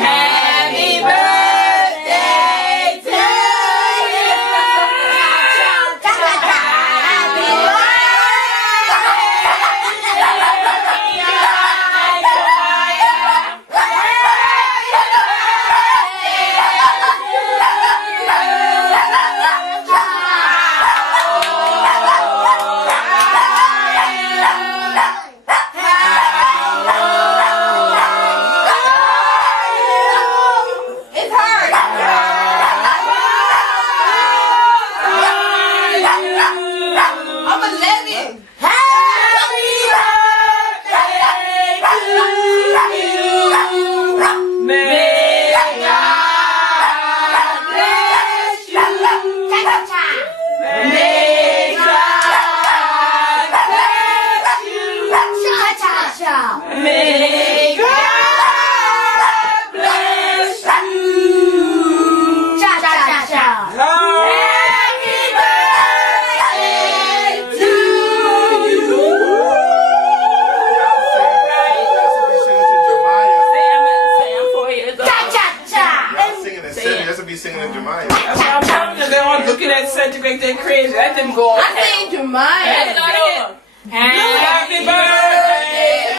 Happy birthday to you. May God bless you. Cha-cha-cha. Happy birthday to you. That's what we singing to Jemiah. Say I'm 4 years old. Cha-cha-cha. Y'all singing that Cedric. That's what we singing to Jemiah. That's what I'm telling you. They're all looking at Cedric. They're crazy. That didn't go on. I think Jemiah. Happy birthday.